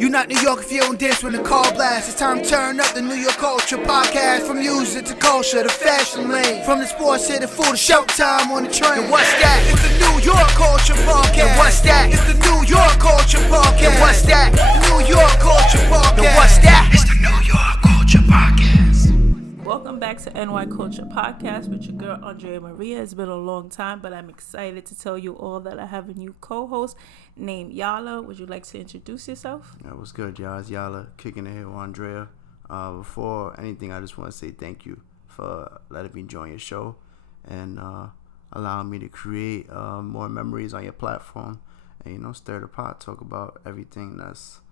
You not New York if you don't dance when the call blasts. It's time to turn up the New York Culture Podcast. From music to culture to fashion lane. From the sports to the food to showtime on the train. And what's that? It's the New York Culture Podcast. And what's that? It's the New York Culture Podcast. And what's that? New York Culture Podcast. And what's that? It's the New York Culture Podcast. Welcome back to NY Culture Podcast with your girl Andrea Maria. It's been a long time, but I'm excited to tell you all that I have a new co-host named YALA. Would you like to introduce yourself? Yeah, what's good, y'all? It's YALA, kicking it here with Andrea. Before anything, I just want to say thank you for letting me join your show and allowing me to create more memories on your platform and, stir the pot, talk about everything that's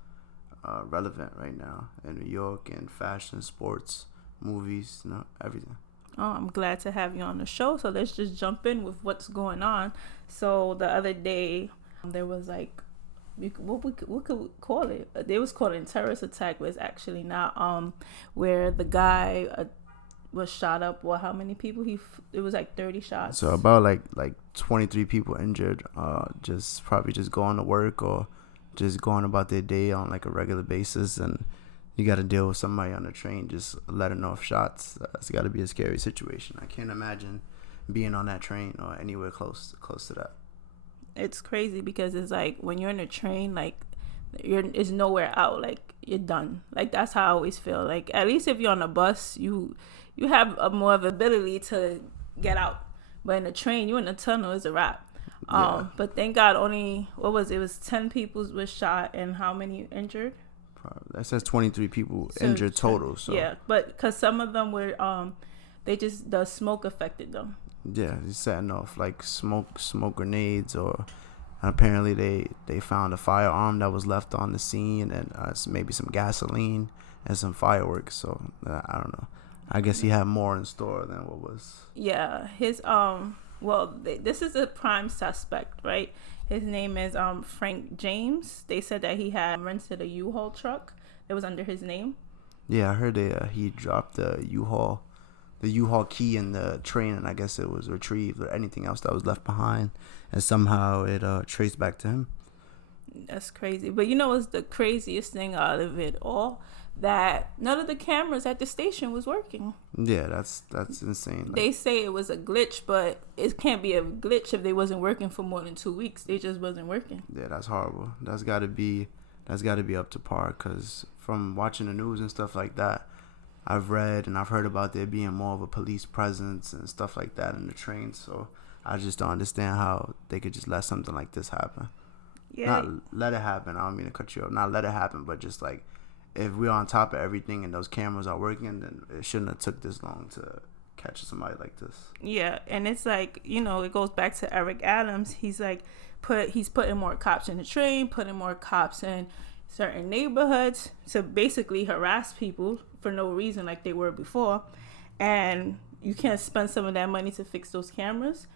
relevant right now in New York and fashion, sports, movies, everything. Oh, I'm glad to have you on the show. So let's just jump in with what's going on. So the other day, there was like, what could we call it? They was called a terrorist attack, but it's actually not. Where the guy was shot up. Well, how many people? It was like 30 shots. So about like 23 people injured. Just going to work or just going about their day on like a regular basis, and you got to deal with somebody on the train just letting off shots. It's got to be a scary situation. I can't imagine being on that train or anywhere close to that. It's crazy because it's like when you're in a train, like it's nowhere out. Like you're done. Like that's how I always feel. Like at least if you're on a bus, you have a more of ability to get out. But in a train, you're in a tunnel. It's a wrap. Yeah. But thank God, only it was 10 people was shot and how many injured? That says 23 people injured total. So yeah, but because some of them were the smoke affected them. Yeah, he's setting off like smoke grenades, or apparently they found a firearm that was left on the scene, and maybe some gasoline and some fireworks. So I don't know. I guess he had more in store than what was. Yeah, his this is a prime suspect, right? His name is Frank James. They said that he had rented a U-Haul truck that was under his name. Yeah, I heard he dropped the U-Haul key in the train, and I guess it was retrieved or anything else that was left behind, and somehow it traced back to him. That's crazy. But what's the craziest thing out of it all? That none of the cameras at the station was working. Yeah, that's insane. They say it was a glitch, but it can't be a glitch if they wasn't working for more than 2 weeks. They just wasn't working. Yeah, that's horrible. That's got to be up to par, because from watching the news and stuff like that, I've read and I've heard about there being more of a police presence and stuff like that in the train. So I just don't understand how they could just let something like this happen. Yeah. Not let it happen. I don't mean to cut you off. Not let it happen, but just like, if we're on top of everything and those cameras are working, then it shouldn't have took this long to catch somebody like this. Yeah, and it's like, it goes back to Eric Adams. He's like, he's putting more cops in the train, putting more cops in certain neighborhoods to basically harass people for no reason like they were before. And you can't spend some of that money to fix those cameras.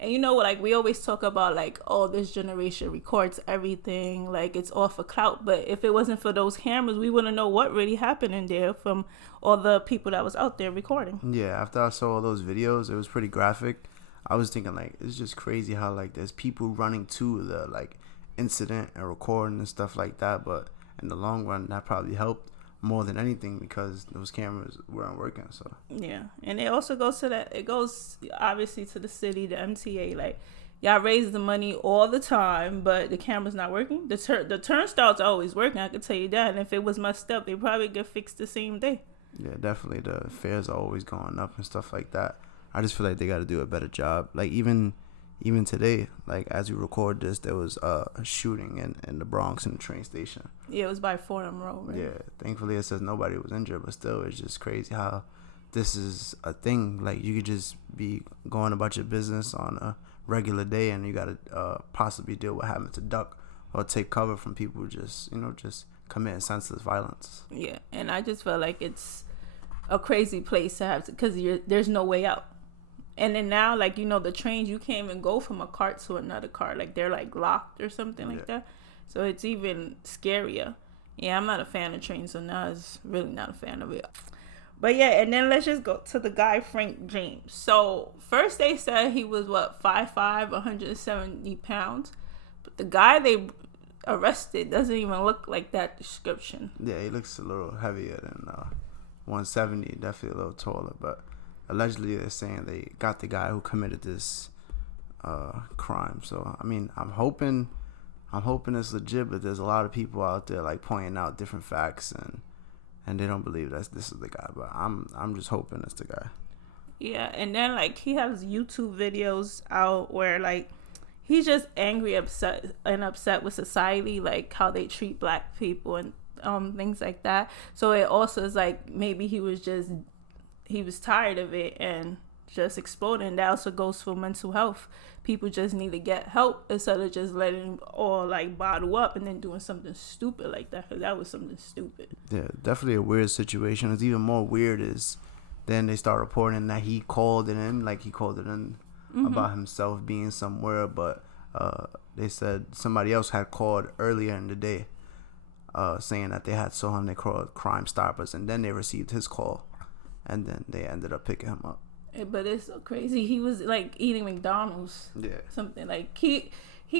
And like we always talk about like, oh, this generation records everything, like it's all for clout. But if it wasn't for those cameras, we wouldn't know what really happened in there from all the people that was out there recording. Yeah, after I saw all those videos, it was pretty graphic. I was thinking like, it's just crazy how like there's people running to the like incident and recording and stuff like that. But in the long run, that probably helped more than anything because those cameras weren't working. So yeah, and it also goes to that. It goes obviously to the city, the MTA. Like y'all raise the money all the time, but the camera's not working. The turnstiles are always working. I could tell you that. And if it was messed up, they probably get fixed the same day. Yeah, definitely. The fares are always going up and stuff like that. I just feel like they got to do a better job. Like even today, like as we record this, there was a shooting in the Bronx in the train station. Yeah, it was by Fordham Road, right? Yeah, thankfully it says nobody was injured, but still, it's just crazy how this is a thing. Like you could just be going about your business on a regular day, and you got to possibly deal with having to duck or take cover from people just committing senseless violence. Yeah, and I just felt like it's a crazy place to have because there's no way out. And then now, like, the trains, you can't even go from a cart to another cart. Like, they're, like, locked or something like that. So it's even scarier. Yeah, I'm not a fan of trains, so now I was really not a fan of it. But, yeah, and then let's just go to the guy, Frank James. So, first they said he was, 5'5", 170 pounds. But the guy arrested doesn't even look like that description. Yeah, he looks a little heavier than 170, definitely a little taller. But allegedly, they're saying they got the guy who committed this crime. So I mean, I'm hoping it's legit. But there's a lot of people out there like pointing out different facts, and they don't believe that this is the guy. But I'm just hoping it's the guy. Yeah, and then like he has YouTube videos out where like he's just angry, upset with society, like how they treat black people and things like that. So it also is like maybe he was tired of it and just exploding. That also goes for mental health. People just need to get help instead of just letting all like bottle up and then doing something stupid like that, because that was something stupid. Yeah, definitely a weird situation. What's even more weird is then they start reporting that he called it in about himself being somewhere, but they said somebody else had called earlier in the day saying that they had saw him. They called Crime Stoppers, and then they received his call, and then they ended up picking him up. But it's so crazy. He was like eating McDonald's. Yeah. Something like he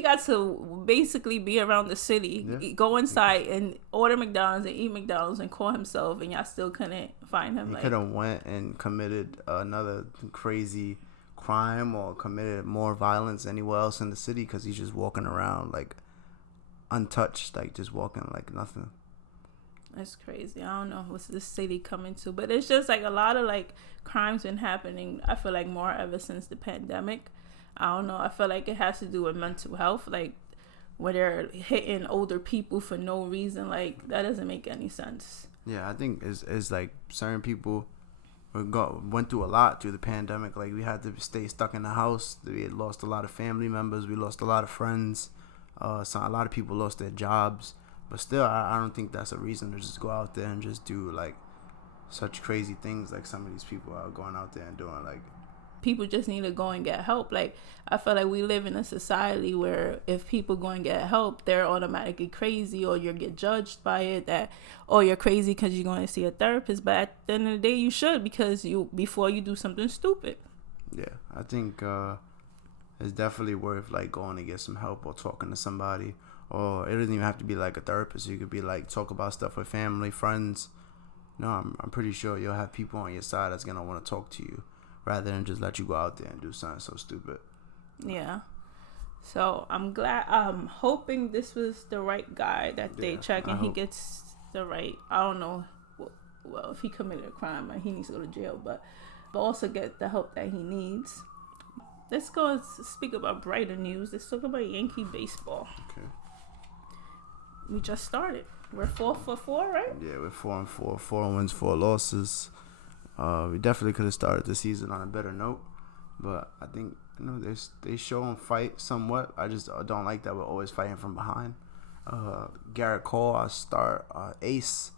got to basically be around the city, go inside and order McDonald's and eat McDonald's and call himself, and y'all still couldn't find him. He could have went and committed another crazy crime or committed more violence anywhere else in the city, because he's just walking around like untouched, like just walking like nothing. That's crazy. I don't know what's this city coming to, but it's just like a lot of like crimes been happening. I feel like more ever since the pandemic. I don't know. I feel like it has to do with mental health, like where they're hitting older people for no reason. Like that doesn't make any sense. Yeah, I think it's like certain people went through a lot through the pandemic. Like we had to stay stuck in the house. We had lost a lot of family members. We lost a lot of friends. So a lot of people lost their jobs. But still, I don't think that's a reason to just go out there and just do like such crazy things like some of these people are going out there and doing. Like people just need to go and get help. Like I feel like we live in a society where if people go and get help, they're automatically crazy, or you get judged by it, that you're crazy because you're going to see a therapist. But at the end of the day, you should, because before you do something stupid. Yeah, I think it's definitely worth like going to get some help or talking to somebody. Or it doesn't even have to be like a therapist. You could be like talk about stuff with family, friends. No, I'm pretty sure you'll have people on your side that's gonna want to talk to you, rather than just let you go out there and do something so stupid. Yeah. So I'm hoping this was the right guy that they check, and he gets the right. I don't know. Well, if he committed a crime, he needs to go to jail, but also get the help that he needs. Let's go and speak about brighter news. Let's talk about Yankee baseball. Okay. We just started. We're 4-4, right? Yeah, we're 4-4. 4 wins, 4 losses. We definitely could have started the season on a better note, but I think they show them fight somewhat. I just don't like that we're always fighting from behind. Garrett Cole, our ace,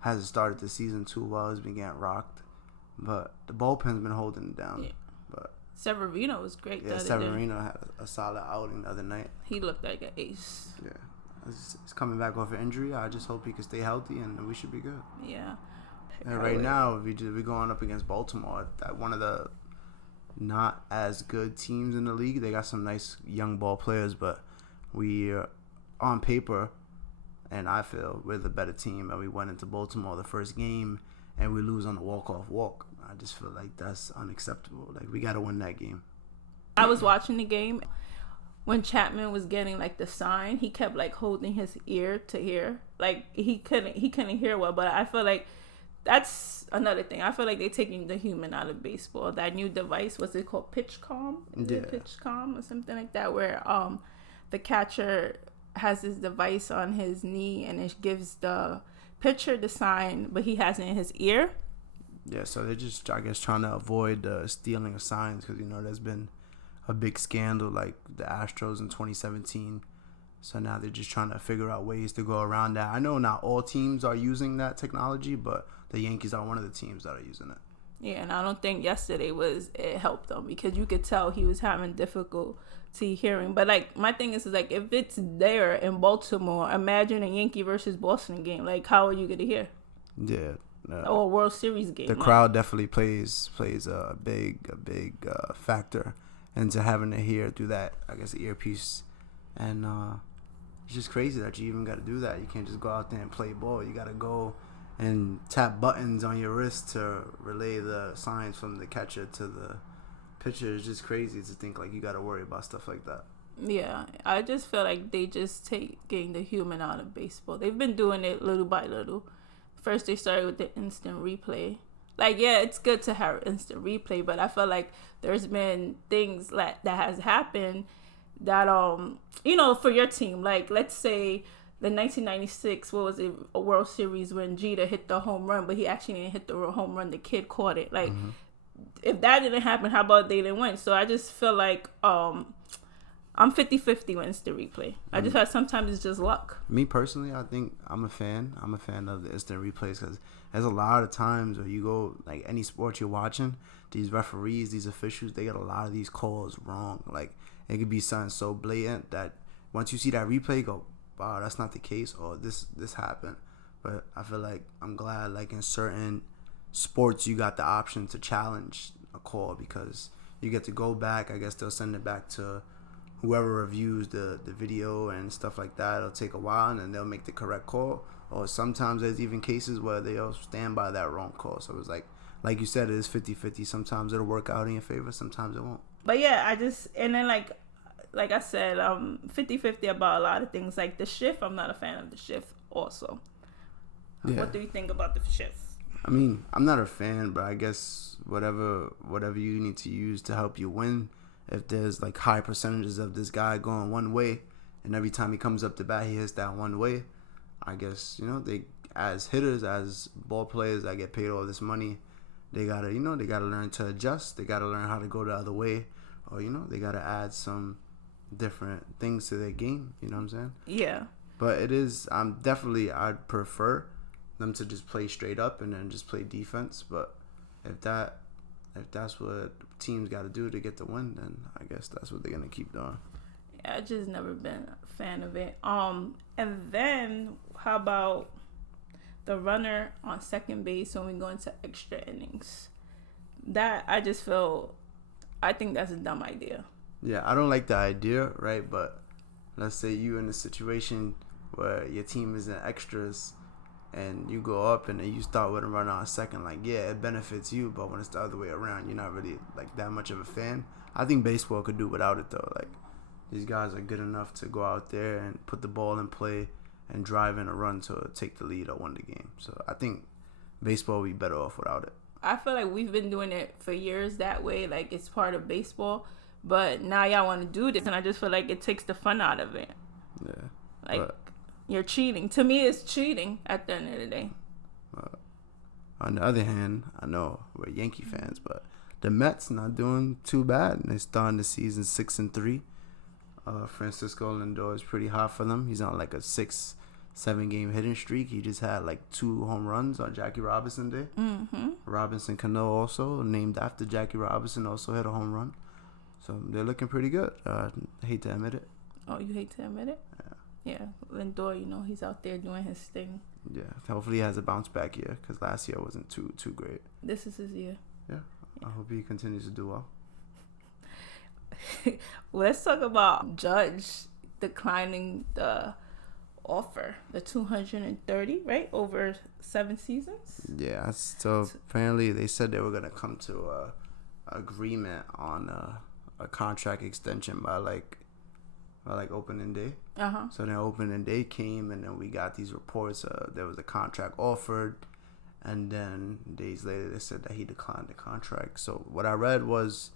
hasn't started the season too well. He's been getting rocked, but the bullpen's been holding it down. Yeah. But Severino was great. Yeah, Severino had a solid outing the other night. He looked like an ace. Yeah. He's coming back off an injury. I just hope he can stay healthy, and we should be good. Yeah. And right now, we're going up against Baltimore, one of the not as good teams in the league. They got some nice young ball players, but we on paper, and I feel we're the better team. And we went into Baltimore the first game, and we lose on the walk-off walk. I just feel like that's unacceptable. Like we got to win that game. I was watching the game. When Chapman was getting like the sign, he kept like holding his ear to hear. Like he couldn't hear well. But I feel like that's another thing. I feel like they're taking the human out of baseball. That new device, what's it called? PitchCom? PitchCom or something like that, where the catcher has this device on his knee and it gives the pitcher the sign, but he has it in his ear. Yeah, so they're just, I guess, trying to avoid stealing of signs, because there's been a big scandal like the Astros in 2017. So now they're just trying to figure out ways to go around that. I know not all teams are using that technology, but the Yankees are one of the teams that are using it. Yeah, and I don't think yesterday it helped them, because you could tell he was having difficulty hearing. But like my thing is like, if it's there in Baltimore, imagine a Yankee versus Boston game. Like how are you gonna hear? Yeah. Or a World Series game. The crowd definitely plays a big factor into having to hear through that, I guess, earpiece. And it's just crazy that you even got to do that. You can't just go out there and play ball. You got to go and tap buttons on your wrist to relay the signs from the catcher to the pitcher. It's just crazy to think like you got to worry about stuff like that. Yeah, I just feel like they just taking the human out of baseball. They've been doing it little by little. First, they started with the instant replay. Like, yeah, it's good to have instant replay, but I feel like there's been things that has happened that, for your team. Like, let's say the 1996, what was it, a World Series when Jeter hit the home run, but he actually didn't hit the home run. The kid caught it. Like, if that didn't happen, how about they didn't win? So I just feel like I'm 50-50 when it's the replay. I just feel like sometimes it's just luck. Me personally, I think I'm a fan. I'm a fan of the instant replays because there's a lot of times where you go, like any sport you're watching, these referees, these officials, they get a lot of these calls wrong. Like, it could be something so blatant that once you see that replay, you go, wow, that's not the case, or this happened. But I feel like I'm glad, like in certain sports, you got the option to challenge a call because you get to go back. I guess they'll send it back to whoever reviews the video and stuff like that. It'll take a while, and then they'll make the correct call. Or sometimes there's even cases where they'll stand by that wrong call. So it's like you said, it is 50-50. Sometimes it'll work out in your favor, sometimes it won't. But yeah, and then like I said, 50-50 about a lot of things. Like the shift, I'm not a fan of the shift also. Yeah. What do you think about the shift? I mean, I'm not a fan, but I guess whatever you need to use to help you win. If there's like high percentages of this guy going one way, and every time he comes up to bat, he hits that one way, I guess, they, as hitters, as ball players that get paid all this money, they gotta learn to adjust. They gotta learn how to go the other way, or they gotta add some different things to their game. You know what I'm saying? Yeah. But I'd prefer them to just play straight up and then just play defense. But if that's what teams got to do to get the win, then I guess that's what they're gonna keep doing. Yeah, I just never been a fan of it. And then how about the runner on second base when we go into extra innings? That I think that's a dumb idea. Yeah, I don't like the idea, right? But let's say you in a situation where your team is in extras and you go up and then you start with a runner on second, like, yeah, it benefits you, but when it's the other way around, you're not really like that much of a fan. I think baseball could do without it though. Like, these guys are good enough to go out there and put the ball in play and drive in a run to take the lead or win the game. So I think baseball would be better off without it. I feel like we've been doing it for years that way, like it's part of baseball, but now y'all want to do this, and I just feel like it takes the fun out of it. Yeah. Like, you're cheating. To me, it's cheating at the end of the day. On the other hand, I know we're Yankee fans, but the Mets not doing too bad. They're starting the season 6-3. Francisco Lindor is pretty hot for them. He's on like a 6-7 game hitting streak. He just had like 2 home runs on Jackie Robinson Day. Mm-hmm. Robinson Cano, also named after Jackie Robinson, also hit a home run. So they're looking pretty good. I hate to admit it. Oh, you hate to admit it? Yeah, Lindor, he's out there doing his thing. Yeah, hopefully he has a bounce back year because last year wasn't too great. This is his year. Yeah, I hope he continues to do well. Let's talk about Judge declining the offer, the $230, right, over 7 seasons. Yeah, so apparently they said they were gonna come to a agreement on a contract extension by opening day. So then opening day came, and then we got these reports. There was a contract offered, and then days later they said that he declined the contract. So what I read was,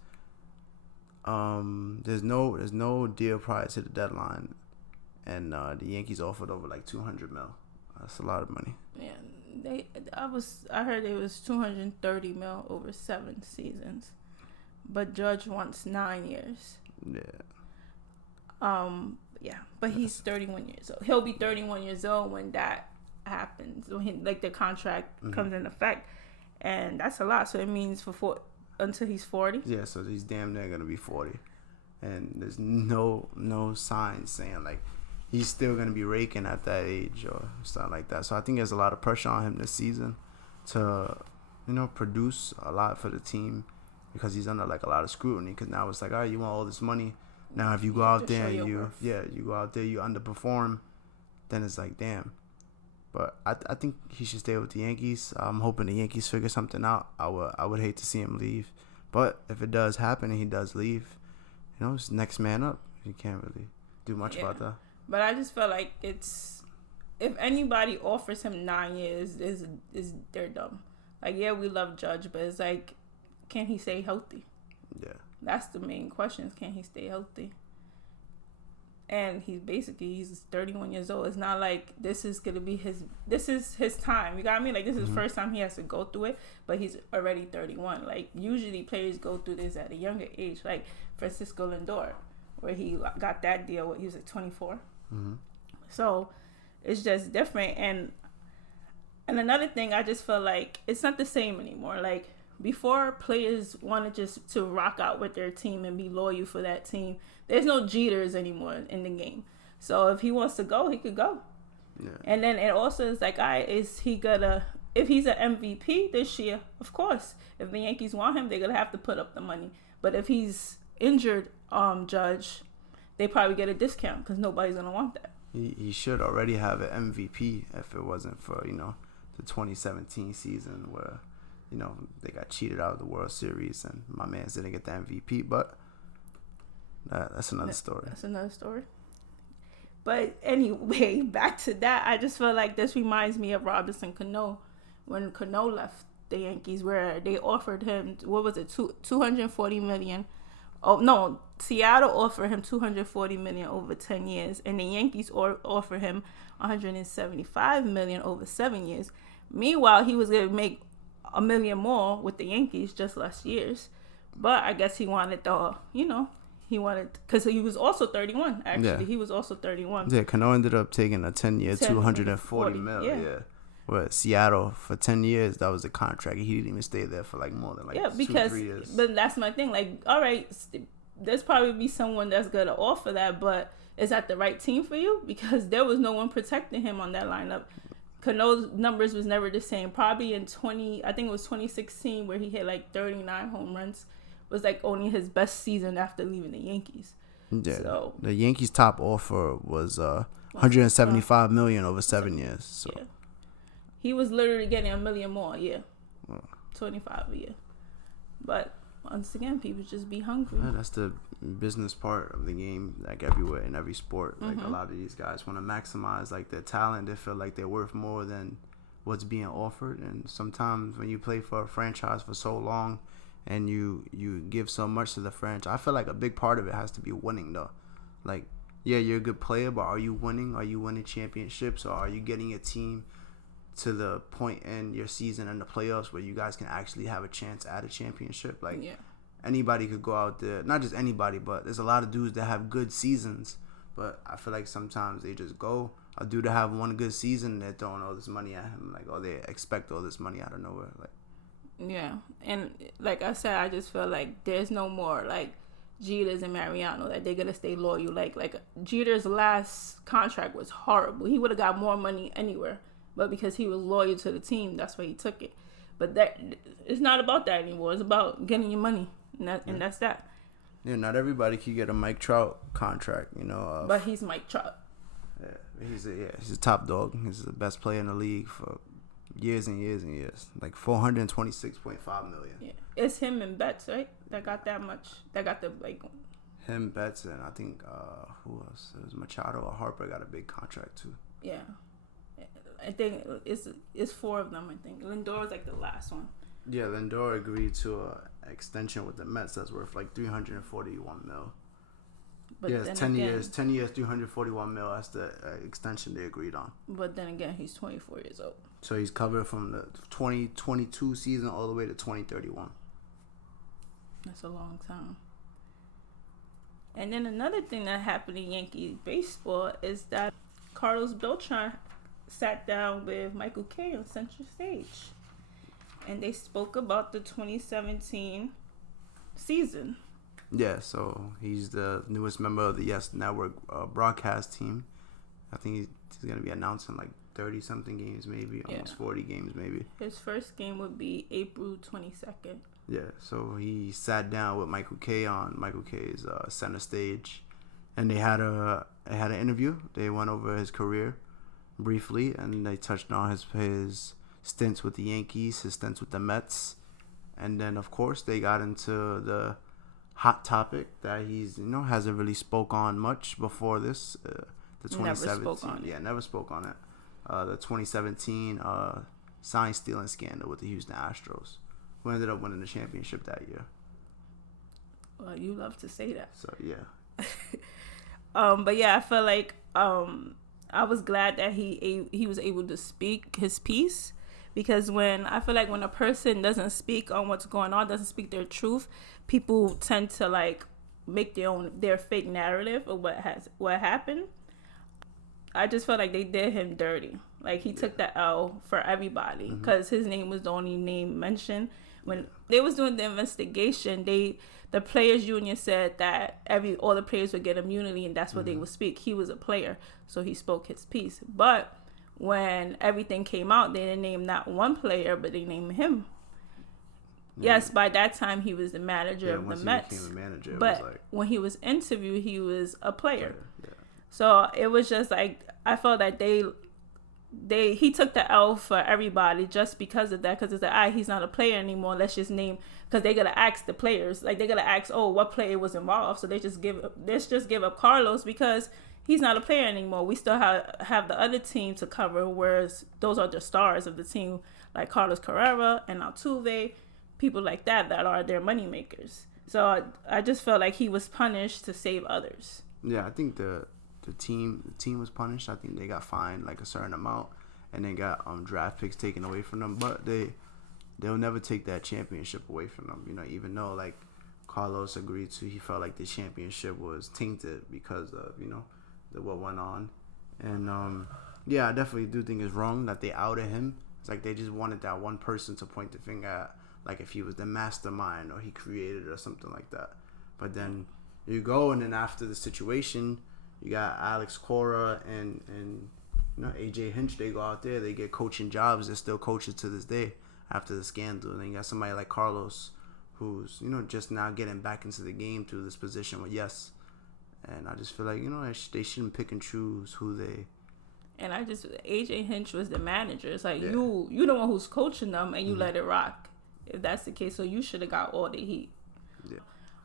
there's no deal prior to the deadline, and the Yankees offered over like $200 million. That's a lot of money. Yeah, I heard it was $230 million over 7 seasons, but Judge wants 9 years. Yeah. Yeah, but he's 31 years old. He'll be 31 years old when that happens, when the contract comes in effect, and that's a lot. So it means until he's 40. Yeah, so he's damn near gonna be 40, and there's no signs saying like he's still gonna be raking at that age or something like that. So I think there's a lot of pressure on him this season to produce a lot for the team because he's under like a lot of scrutiny. Because now it's like, all right, you want all this money. Now, if you go have out to there show and your you worth. you go out there, you underperform, then it's like, damn. But I think he should stay with the Yankees. I'm hoping the Yankees figure something out. I would hate to see him leave, but if it does happen and he does leave, it's next man up. You can't really do much about that. But I just feel like if anybody offers him 9 years, they're dumb. Like, yeah, we love Judge, but it's like, can he stay healthy? Yeah. That's the main question, is can he stay healthy? And he's 31 years old. It's not like this is his time. You got me? Like, this is the first time he has to go through it, but he's already 31. Like, usually players go through this at a younger age, like Francisco Lindor, where he got that deal when he was like 24. Mm-hmm. So it's just different. And another thing, I just feel like it's not the same anymore. Like, before, players wanted just to rock out with their team and be loyal for that team. There's no Jeters anymore in the game. So if he wants to go, he could go. Yeah. And then it also is like, if he's an MVP this year, of course, if the Yankees want him, they're going to have to put up the money. But if he's injured, Judge, they probably get a discount because nobody's going to want that. He should already have an MVP if it wasn't for, the 2017 season where, they got cheated out of the World Series and my man didn't get the MVP. But that's another story. That's another story. But anyway, back to that. I just feel like this reminds me of Robinson Cano when Cano left the Yankees, where they offered him, what was it, $240 million. Oh no, Seattle offered him $240 million over 10 years, and the Yankees offered him $175 million over 7 years. Meanwhile, he was going to make $1 million more with the Yankees just last year's, but I guess he wanted because he was also 31. Actually, he was also 31. Yeah, Cano ended up taking a 10-year, $240 million. Yeah. Well, Seattle for 10 years, that was the contract. He didn't even stay there for more than 2-3 years. But that's my thing. Like, all right, there's probably be someone that's gonna offer that, but is that the right team for you? Because there was no one protecting him on that lineup. Cano's numbers was never the same. Probably in 2016, where he hit 39 home runs, was only his best season after leaving the Yankees. Yeah. So the Yankees' top offer was $175 million over 7 years. So. Yeah. He was literally getting $1 million more a year, 25 a year. But once again, people just be hungry. Yeah, that's the business part of the game, everywhere in every sport. A lot of these guys want to maximize their talent. They feel like they're worth more than what's being offered. And sometimes when you play for a franchise for so long, and you give so much to the franchise, I feel like a big part of it has to be winning though. Yeah, you're a good player, but are you winning? Are you winning championships, or are you getting a team to the point in your season and the playoffs where you guys can actually have a chance at a championship? Anybody could go out there, not just anybody, but there's a lot of dudes that have good seasons, but I feel like sometimes they just go, a dude to have one good season, and they're throwing all this money at him, they expect all this money out of nowhere. Yeah, and like I said, I just feel like there's no more Jeters and Mariano that they're gonna stay loyal. Like Jeter's last contract was horrible. He would have got more money anywhere, but because he was loyal to the team, that's why he took it. But that it's not about that anymore. It's about getting your money, and that's that. Yeah, not everybody can get a Mike Trout contract, but he's Mike Trout. Yeah, he's a top dog. He's the best player in the league for years and years and years. $426.5 million. Yeah, it's him and Betts, right? That got that much. That got the Him, Betts, and I think who else? It was Machado or Harper got a big contract too. Yeah, I think it's 4 of them. I think Lindor was the last one. Yeah, Lindor agreed to an extension with the Mets that's worth $341 million. But yeah, it's 10 years, 341 mil. That's the extension they agreed on. But then again, he's 24 years old. So he's covered from the 2022 season all the way to 2031. That's a long time. And then another thing that happened in Yankee baseball is that Carlos Beltran sat down with Michael Kay on Central Stage. And they spoke about the 2017 season. Yeah, so he's the newest member of the Yes Network broadcast team. I think he's going to be announcing 30-something games, maybe, almost 40 games, maybe. His first game would be April 22nd. Yeah, so he sat down with Michael Kay on Michael Kay's Center Stage, and they had an interview. They went over his career briefly, and they touched on his stints with the Yankees, his stints with the Mets, and then of course they got into the hot topic that he's hasn't really spoke on much before this. The 2017, never spoke on it. Yeah, never spoke on it. The 2017 sign stealing scandal with the Houston Astros, who ended up winning the championship that year. Well, you love to say that. So yeah. But yeah, I feel like I was glad that he was able to speak his piece, because I feel like when a person doesn't speak on what's going on, doesn't speak their truth, people tend to like make their fake narrative of what happened. I just felt like they did him dirty. Like he took the L for everybody, because his name was the only name mentioned. When they was doing the investigation, the players union said that all the players would get immunity, and that's what they would speak. He was a player, so he spoke his piece. But when everything came out, they didn't name not one player, but they named him. Yes, by that time he was the manager of the Mets. He became a manager, but when he was interviewed, he was a player. Yeah. So it was just like, I felt that he took the L for everybody just because of that, because it's like, he's not a player anymore. Let's just name, because they gotta ask the players, like they gotta ask, what player was involved. So let's just give up Carlos because he's not a player anymore. We still have the other team to cover, whereas those are the stars of the team, like Carlos Carrera and Altuve, people like that are their money makers. So I just felt like he was punished to save others. Yeah, I think the team was punished. I think they got fined like a certain amount, and they got draft picks taken away from them. But they'll never take that championship away from them. Even though like Carlos agreed to, he felt like the championship was tainted because of what went on. And yeah, I definitely do think it's wrong that they outed him. It's like they just wanted that one person to point the finger at, like if he was the mastermind or he created it or something like that. But then you go, and then after the situation, you got Alex Cora and AJ Hinch. They go out there, they get coaching jobs. They're still coaches to this day after the scandal. And then you got somebody like Carlos, who's just now getting back into the game through this position with Yes. And I just feel like they shouldn't pick and choose who they. And AJ Hinch was the manager. It's like you the one who's coaching them, and you let it rock. If that's the case, so you should have got all the heat. Yeah.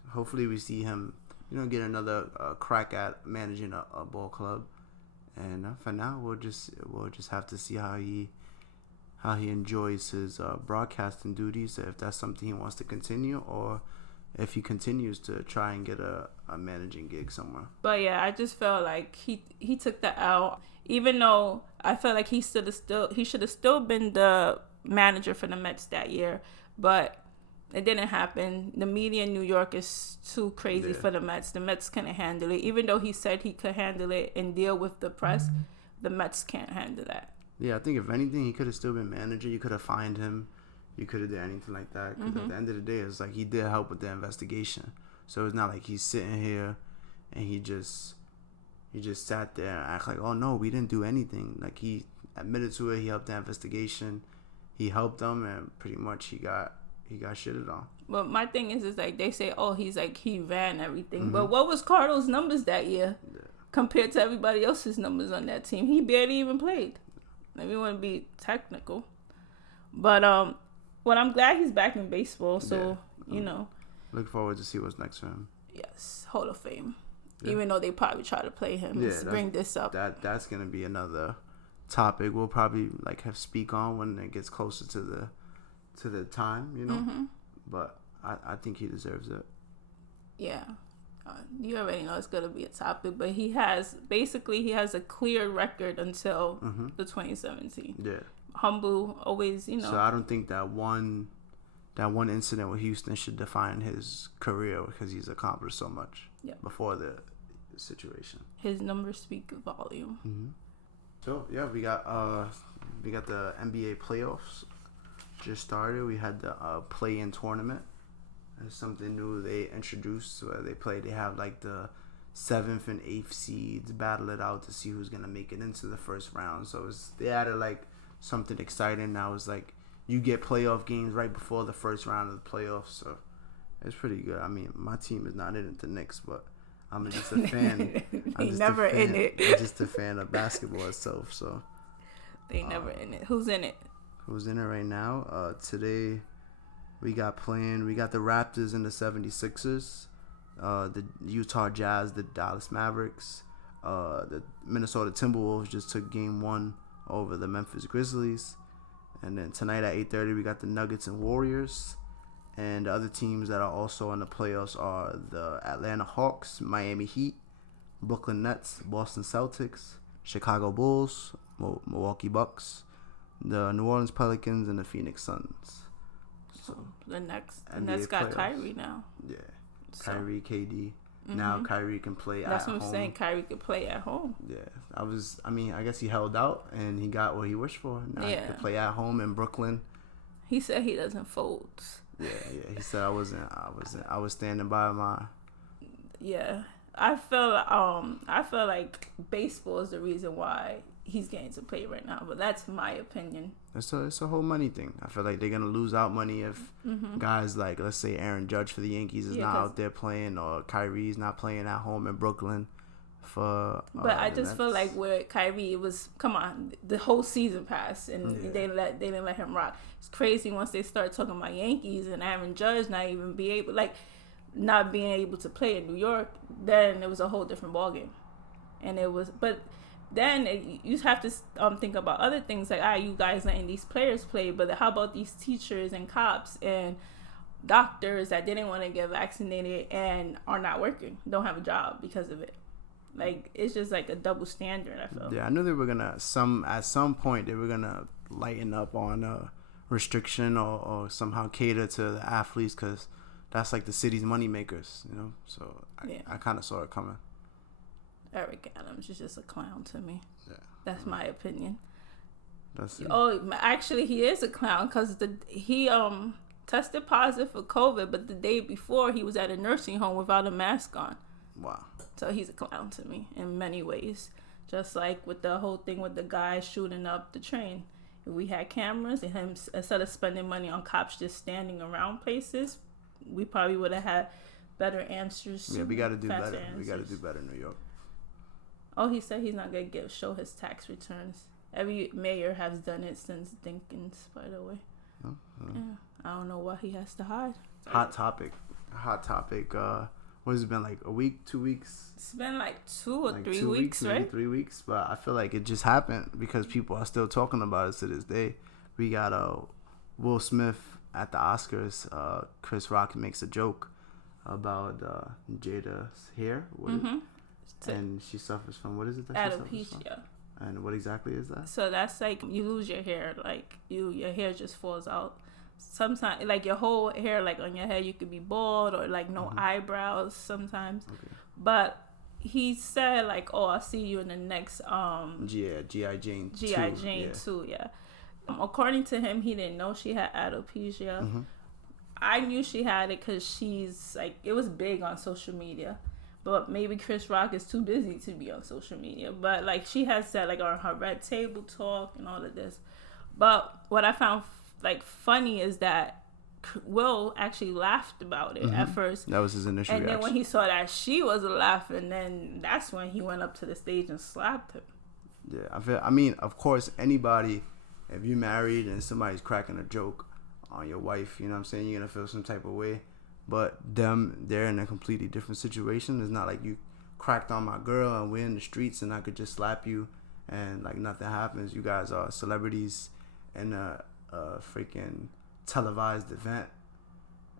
Hopefully we see him, get another crack at managing a ball club. And for now, we'll just have to see how he enjoys his broadcasting duties. If that's something he wants to continue, or if he continues to try and get a managing gig somewhere. But yeah, I just felt like he took the L, even though I felt like he should have still been the manager for the Mets that year. But it didn't happen. The media in New York is too crazy for the Mets. The Mets couldn't handle it. Even though he said he could handle it and deal with the press, the Mets can't handle that. Yeah, I think if anything, he could have still been manager. You could have fined him. You could have done anything like that. Because at the end of the day, it's like he did help with the investigation. So it's not like he's sitting here and he just sat there and act like, oh no, we didn't do anything. Like he admitted to it. He helped the investigation. He helped them, and pretty much he got shitted on. But my thing is like they say, he ran everything. But what was Carlos' numbers that year compared to everybody else's numbers on that team? He barely even played. Like, we wouldn't be technical. But well, I'm glad he's back in baseball. So look forward to see what's next for him. Yes, Hall of Fame. Yeah. Even though they probably try to play him. Let's bring this up. That's gonna be another topic we'll probably have speak on when it gets closer to the time, But I think he deserves it. Yeah, you already know it's gonna be a topic, but he has a clear record until the 2017. Yeah, humble, always, So I don't think that one incident with Houston should define his career, because he's accomplished so much before the situation. His numbers speak volume. So yeah, we got the NBA playoffs just started. We had the play-in tournament. It's something new they introduced where they have like the 7th and 8th seeds battle it out to see who's gonna make it into the first round. So they added like something exciting. Now it's like you get playoff games right before the first round of the playoffs. So it's pretty good. I mean, my team is not in it, the Knicks, but I'm just a fan. They never in it. I'm just a fan of basketball itself. So they never in it. Who's in it? Who's in it right now? Today we got the Raptors and the 76ers, the Utah Jazz, the Dallas Mavericks, the Minnesota Timberwolves just took game 1 over the Memphis Grizzlies. And then tonight at 8:30 we got the Nuggets and Warriors. And the other teams that are also in the playoffs are the Atlanta Hawks, Miami Heat, Brooklyn Nets, Boston Celtics, Chicago Bulls, Milwaukee Bucks, the New Orleans Pelicans, and the Phoenix Suns. So the Nets got playoffs. Kyrie now. Yeah, So. Kyrie, KD. Now Kyrie can play That's at home. what I'm saying. Kyrie could play at home. Yeah, I guess he held out and he got what he wished for. Now he can play at home in Brooklyn. He said he doesn't fold. Yeah. He said I was standing by my. Yeah, I feel like baseball is the reason why he's getting to play right now, but that's my opinion. It's a whole money thing. I feel like they're gonna lose out money if guys like, let's say, Aaron Judge for the Yankees is not out there playing, or Kyrie's not playing at home in Brooklyn. But I just feel like with Kyrie, it was, come on, the whole season passed and they didn't let him rock. It's crazy once they start talking about Yankees and Aaron Judge not being able to play in New York. Then it was a whole different ballgame, and it was. But then you have to think about other things like, you guys letting these players play, but how about these teachers and cops and doctors that didn't want to get vaccinated and are not working, don't have a job because of it. Like, it's just like a double standard, I feel. Yeah, I knew they were gonna at some point they were gonna lighten up on restriction or somehow cater to the athletes, because that's like the city's money makers, you know. So I kind of saw it coming. Eric Adams is just a clown to me. Yeah, that's my opinion. That's it. Oh, actually, he is a clown because he tested positive for COVID, but the day before he was at a nursing home without a mask on. Wow. So he's a clown to me in many ways. Just like with the whole thing with the guy shooting up the train. If we had cameras and him, instead of spending money on cops just standing around places, we probably would have had better answers. Yeah, we got to do better. Answers. We got to do better in New York. Oh, he said he's not going to show his tax returns. Every mayor has done it since Dinkins, by the way. Oh. Yeah, I don't know why he has to hide. Hot topic. What has it been, like a week, 2 weeks? It's been like 2 or 3 weeks, right? Maybe 3 weeks, but I feel like it just happened because people are still talking about it to this day. We got Will Smith at the Oscars. Chris Rock makes a joke about Jada's hair, and she suffers from, what is it that she suffers from? Alopecia. And what exactly is that? So that's like you lose your hair, like your hair just falls out. Sometimes, like your whole hair, like on your head, you could be bald or like no eyebrows sometimes. Okay. But he said like, "Oh, I'll see you in the next G.I. Jane 2. G.I. Jane 2, yeah." According to him, he didn't know she had alopecia. I knew she had it because she's like, it was big on social media. But maybe Chris Rock is too busy to be on social media. But like she has said like on her Red Table Talk and all of this. But what I found like funny is that Will actually lauged about it at first. That was his initial reaction. And then when he saw that she was laughing, then that's when he went up to the stage and slapped him. Yeah, I mean, of course, anybody, if you're married and somebody's cracking a joke on your wife, you know what I'm saying, you're gonna feel some type of way. But they're in a completely different situation. It's not like you cracked on my girl and we're in the streets and I could just slap you and like nothing happens. You guys are celebrities in a freaking televised event,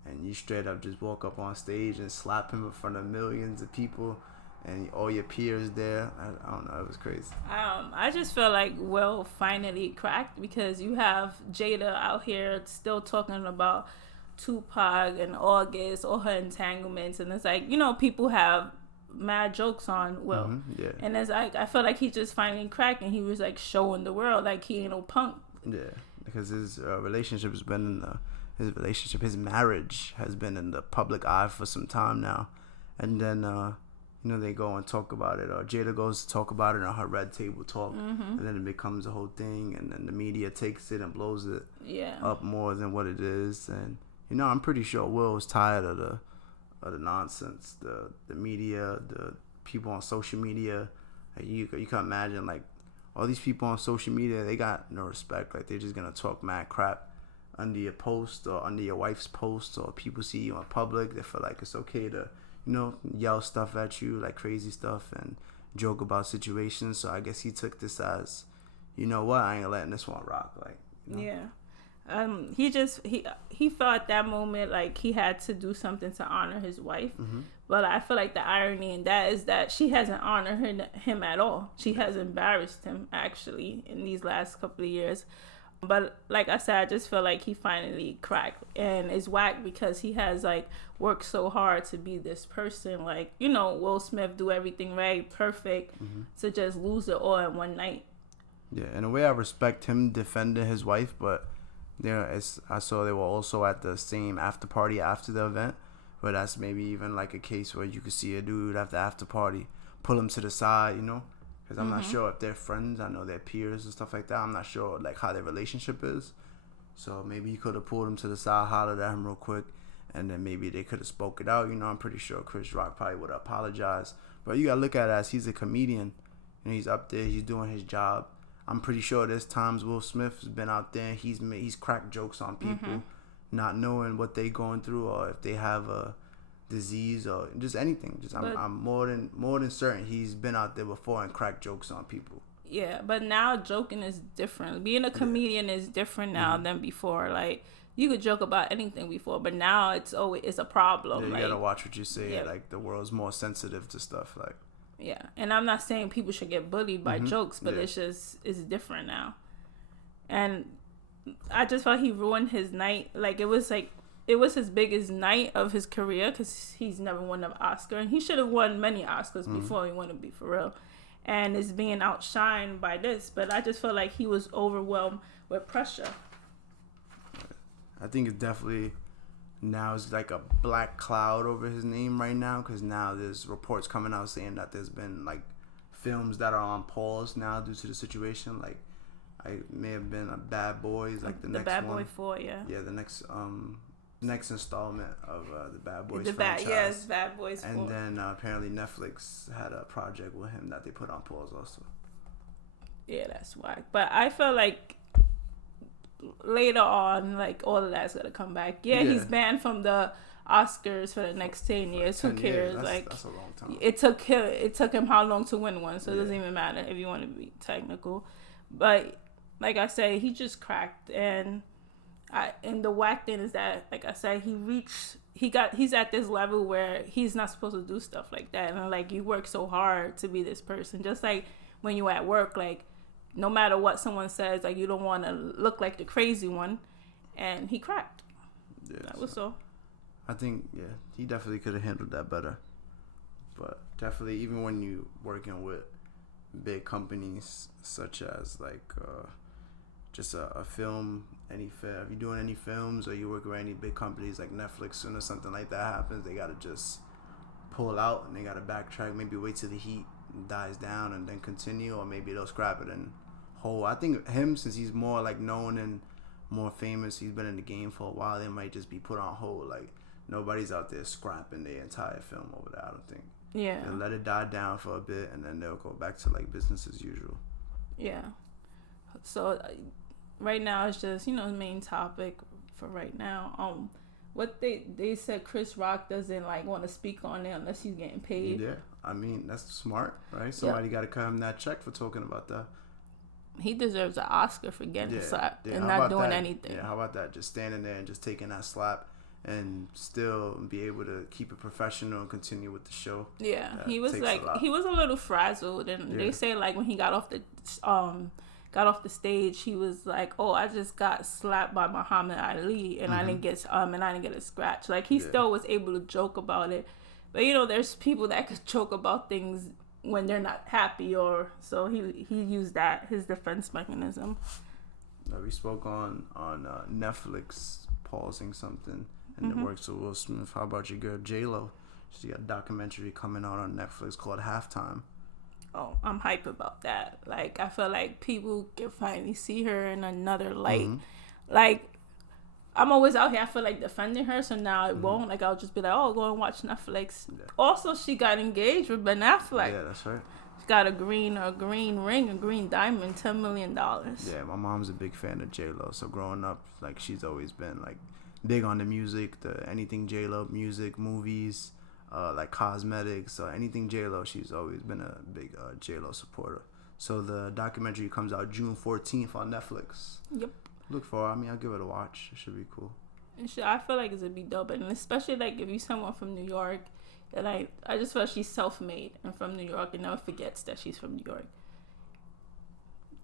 and you straight up just walk up on stage and slap him in front of millions of people and all your peers there. I don't know, it was crazy. I just feel like Will finally cracked because you have Jada out here still talking about Tupac and August, all her entanglements, and it's like, you know, people have mad jokes on Will. And it's like, I feel like he just finally cracked and he was like showing the world like he ain't no punk. Yeah, because his relationship has been his marriage has been in the public eye for some time now. And then you know, they go and talk about it, or Jada goes to talk about it on her Red Table Talk, and then it becomes a whole thing, and then the media takes it and blows it up more than what it is. And you know, I'm pretty sure Will was tired of of the nonsense, the media, the people on social media. Like you can imagine, like, all these people on social media, they got no respect. Like, they're just gonna talk mad crap under your post or under your wife's post, or people see you in public. They feel like it's okay to, yell stuff at you, like crazy stuff, and joke about situations. So I guess he took this as, you know what, I ain't letting this one rock. Like, Yeah. He felt at that moment like he had to do something to honor his wife. But I feel like the irony in that is that she hasn't honored him at all. She has embarrassed him, actually, in these last couple of years. But like I said, I just feel like he finally cracked, and it's whack because he has like worked so hard to be this person. Like, Will Smith do everything right, perfect, to just lose it all in one night. Yeah, in a way, I respect him defending his wife, but I saw they were also at the same after party after the event, but that's maybe even like a case where you could see a dude at the after party pull him to the side, because I'm not sure if they're friends. I know they're peers and stuff like that. I'm not sure like how their relationship is, so maybe he could have pulled him to the side, hollered at him real quick, and then maybe they could have spoke it out. I'm pretty sure Chris Rock probably would have apologized, but you gotta look at it as he's a comedian, he's up there, he's doing his job. I'm pretty sure there's times Will Smith has been out there, he's cracked jokes on people, not knowing what they going through or if they have a disease or just anything. I'm more than certain he's been out there before and cracked jokes on people. Yeah, but now joking is different. Being a comedian is different now than before. Like, you could joke about anything before, but now it's a problem. Yeah, you like, gotta watch what you say. Yeah. Like, the world's more sensitive to stuff. Like, yeah, and I'm not saying people should get bullied by jokes, but it's different now. And I just felt he ruined his night. Like, it was his biggest night of his career because he's never won an Oscar, and he should have won many Oscars before he won to be for real. And it's being outshined by this, but I just felt like he was overwhelmed with pressure. I think it's definitely now it's like a black cloud over his name right now, because now there's reports coming out saying that there's been like films that are on pause now due to the situation. Like, I may have been a Bad Boys, like the next Bad one. Boy 4, yeah. Yeah, the next installment of the Bad Boys franchise. Yes, Bad Boys 4. And then apparently Netflix had a project with him that they put on pause also. Yeah, that's whack. But I feel like later on, like, all of that's gonna come back. Yeah, he's banned from the Oscars for the next 10 years. Who cares? That's a long time. It took him how long to win one, so it doesn't even matter if you want to be technical. But like I said, he just cracked, and the whack thing is that, like I said, he's at this level where he's not supposed to do stuff like that, and like, you work so hard to be this person. Just like when you at work, like, no matter what someone says, like, you don't want to look like the crazy one, and he cracked. Yeah, that was so. I think, he definitely could have handled that better. But definitely, even when you working with big companies such as like just a film, if you're doing any films or you work with any big companies like Netflix, soon as something like that happens, they gotta just pull out and they gotta backtrack. Maybe wait till the heat dies down and then continue, or maybe they'll scrap it and whole. I think him, since he's more like known and more famous, he's been in the game for a while, they might just be put on hold. Like, nobody's out there scrapping their entire film over that, I don't think. Yeah. They'll let it die down for a bit and then they'll go back to like business as usual. Yeah. So right now it's just, the main topic for right now. What they said, Chris Rock doesn't like want to speak on it unless he's getting paid. Yeah, I mean, that's smart, right? Somebody got to cut him that check for talking about that. He deserves an Oscar for getting slapped and not doing anything. Yeah, how about that? Just standing there and just taking that slap and still be able to keep it professional and continue with the show. Yeah, he was a little frazzled, and they say like when he got off the stage, he was like, "Oh, I just got slapped by Muhammad Ali, and I didn't get a scratch." Like, he still was able to joke about it, but there's people that could joke about things when they're not happy, or so he used that his defense mechanism. We spoke on Netflix pausing something, and it works with Will Smith. How about your girl YALA? She got a documentary coming out on Netflix called Halftime. Oh, I'm hype about that. Like, I feel like people can finally see her in another light. Like, I'm always out here, I feel like, defending her, so now I won't. Like, I'll just be like, oh, go and watch Netflix. Yeah. Also, she got engaged with Ben Affleck. Yeah, that's right. She got a green ring, a green diamond, $10 million. Yeah, my mom's a big fan of J-Lo, so growing up, like, she's always been, like, big on the music, anything J-Lo, music, movies, like cosmetics, anything J-Lo, she's always been a big J-Lo supporter. So the documentary comes out June 14th on Netflix. Yep. Look for it. I mean, I'll give it a watch. It should be cool. I feel like it's gonna be dope, and especially like if you're someone from New York, and I just feel like she's self-made and from New York, and never forgets that she's from New York.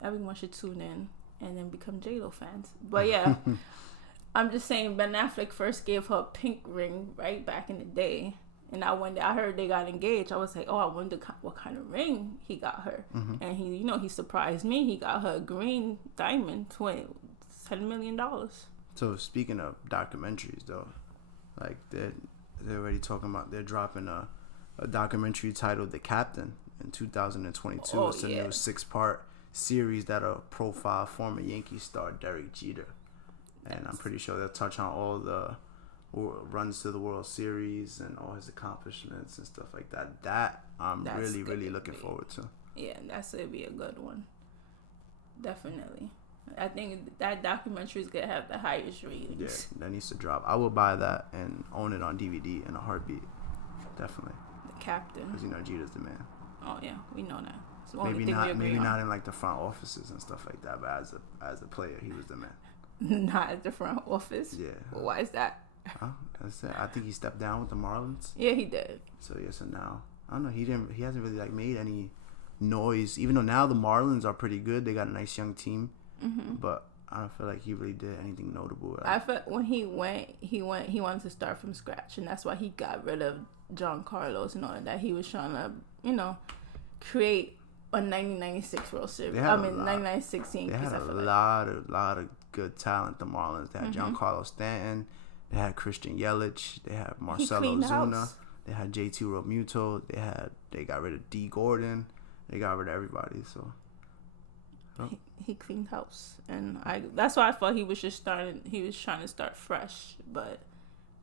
Everyone should tune in and then become J-Lo fans. But yeah, I'm just saying Ben Affleck first gave her a pink ring right back in the day, and when I heard they got engaged, I was like, oh, I wonder what kind of ring he got her, and he surprised me. He got her a green diamond, $10 million. So speaking of documentaries, though, like they're already talking about they're dropping a documentary titled "The Captain" in 2022. Oh, it's a new 6-part series that'll profile former Yankee star Derek Jeter, and I'm pretty sure they'll touch on all the runs to the World Series and all his accomplishments and stuff like that. That I'm really looking forward to. Yeah, that's gonna be a good one. Definitely. I think that documentary is gonna have the highest ratings. Yeah, that needs to drop. I will buy that and own it on DVD in a heartbeat. Definitely. The Captain. Because Jeter's the man. Oh yeah, we know that. Maybe not in like the front offices and stuff like that, but as a player, he was the man. Not at the front office. Yeah. Well, why is that? I think he stepped down with the Marlins. Yeah, he did. So now I don't know. He hasn't really like made any noise. Even though now the Marlins are pretty good, they got a nice young team. But I don't feel like he really did anything notable. I felt when he wanted to start from scratch, and that's why he got rid of John Carlos and all of that. He was trying to, create a 1996 World Series. 1996 Yankees. They had a lot of good talent. The Marlins. They had Giancarlo Stanton. They had Christian Yelich. They had Marcelo Ozuna. They had JT Realmuto. They got rid of D. Gordon. They got rid of everybody. So. He cleaned house, and that's why I thought he was trying to start fresh, but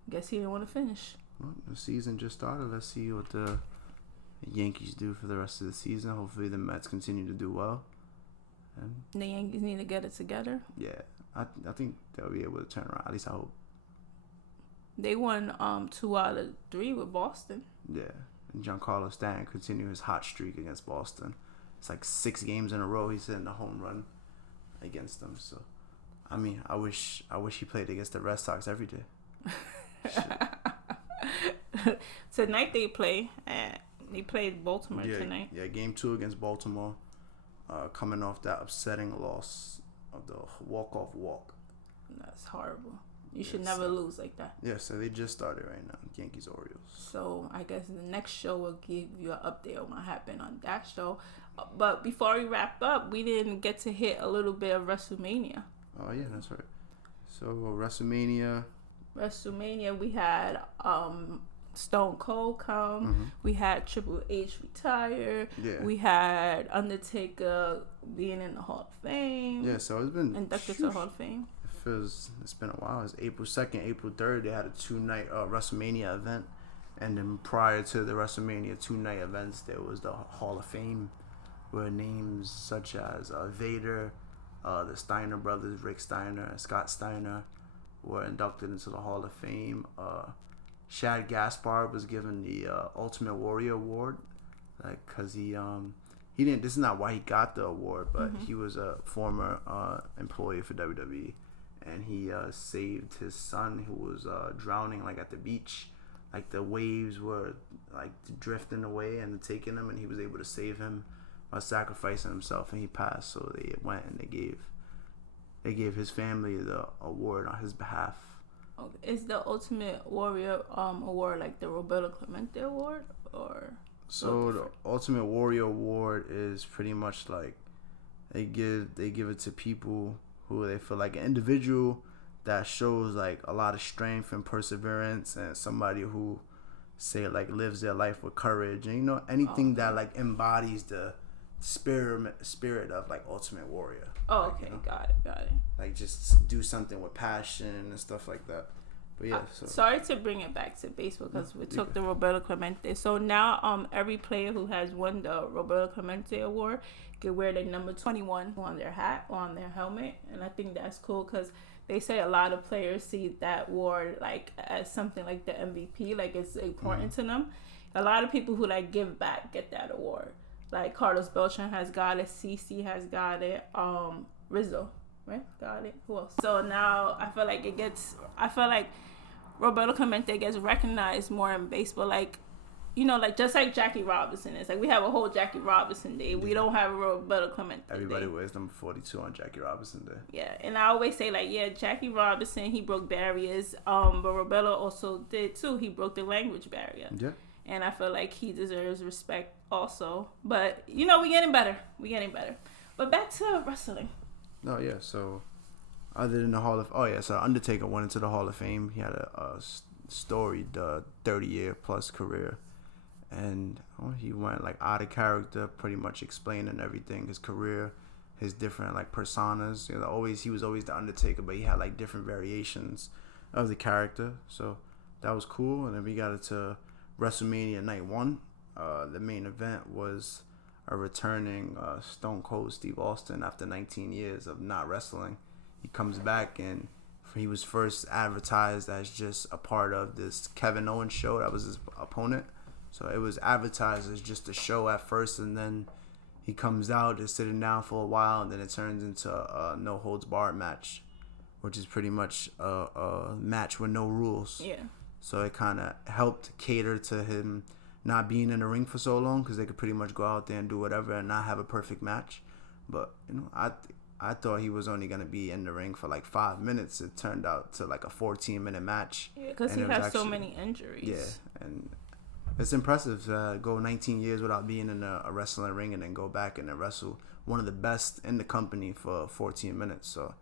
I guess he didn't want to finish. Well, the season just started. Let's see what the Yankees do for the rest of the season. Hopefully the Mets continue to do well. And the Yankees need to get it together. Yeah, I think they'll be able to turn around. At least I hope. They won 2 out of 3 with Boston. Yeah, and Giancarlo Stanton continued his hot streak against Boston. It's like 6 games in a row he's hitting a home run against them. So, I mean, I wish he played against the Red Sox every day. Tonight they played Baltimore tonight. Yeah, game 2 against Baltimore. Coming off that upsetting loss of the walk-off walk. That's horrible. You should never lose like that. Yeah, so they just started right now, Yankees Orioles. So I guess the next show will give you an update on what happened on that show. But before we wrap up, we didn't get to hit a little bit of WrestleMania. Oh yeah, that's right. So WrestleMania, we had Stone Cold come. We had Triple H retire. Yeah. We had Undertaker being in the Hall of Fame. Yeah, so it's been inducted to the Hall of Fame. It's been a while. It's April 2nd, April 3rd. They had a 2-night WrestleMania event. And then prior to the WrestleMania 2-night events, there was the Hall of Fame, where names such as Vader, the Steiner brothers, Rick Steiner and Scott Steiner, were inducted into the Hall of Fame. Shad Gaspard was given the Ultimate Warrior Award, because he didn't. This is not why he got the award, but he was a former employee for WWE. And he saved his son, who was drowning at the beach. The waves were drifting away and taking him, and he was able to save him by sacrificing himself, and he passed. So they went and they gave his family the award on his behalf. Okay. Is the Ultimate Warrior award like the Roberto Clemente award, or? So the Ultimate Warrior award is pretty much they give it to people who they feel like an individual that shows a lot of strength and perseverance, and somebody who lives their life with courage, and anything that embodies the spirit of like Ultimate Warrior. Oh, like, okay, you know? got it. Like just do something with passion and stuff like that. But yeah, so sorry to bring it back to baseball because we took the Roberto Clemente. So now every player who has won the Roberto Clemente Award can wear the number 21 on their hat or on their helmet, and I think that's cool because they say a lot of players see that award like as something like the MVP, like it's important to them. A lot of people who like give back get that award. Like Carlos Beltran has got it, CC has got it, Rizzo, right? Got it. Who else? So now I feel like Roberto Clemente gets recognized more in baseball. Like, you know, like just like Jackie Robinson is. Like we have a whole Jackie Robinson Day. We don't have a Roberto Clemente everybody Day. wears number 42 on Jackie Robinson Day. Yeah, and I always say like, yeah, Jackie Robinson, he broke barriers. But Roberto also did too. He broke the language barrier. Yeah. And I feel like he deserves respect also. But, you know, we're getting better. But back to wrestling. No, yeah. So, other than the Hall of... Oh, yeah. So, Undertaker went into the Hall of Fame. He had a storied 30-year-plus career. And he went, like, out of character, pretty much explaining everything. His career, his different, like, personas. You know, he was always the Undertaker, but he had, like, different variations of the character. So, that was cool. And then we got into WrestleMania Night 1. The main event was a returning Stone Cold Steve Austin after 19 years of not wrestling. He comes back, and he was first advertised as just a part of this Kevin Owens show. That was his opponent. So it was advertised as just a show at first, and then he comes out just sitting down for a while, and then it turns into a no holds barred match, which is pretty much a match with no rules. Yeah. So it kind of helped cater to him not being in the ring for so long, because they could pretty much go out there and do whatever and not have a perfect match. But, you know, I thought he was only going to be in the ring for like 5 minutes. It turned out to like a 14-minute match. Yeah, because he has so many injuries. Yeah, and it's impressive to go 19 years without being in a wrestling ring and then go back and then wrestle one of the best in the company for 14 minutes. So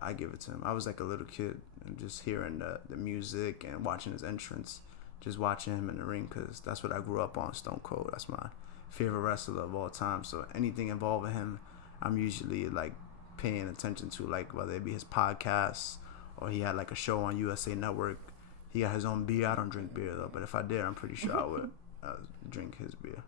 I give it to him. I was like a little kid and just hearing the music and watching his entrance, just watching him in the ring, because that's what I grew up on, Stone Cold. That's my favorite wrestler of all time. So anything involving him, I'm usually like paying attention to, like whether it be his podcasts or he had like a show on USA Network. He got his own beer. I don't drink beer though, but if I did, I'm pretty sure I would drink his beer.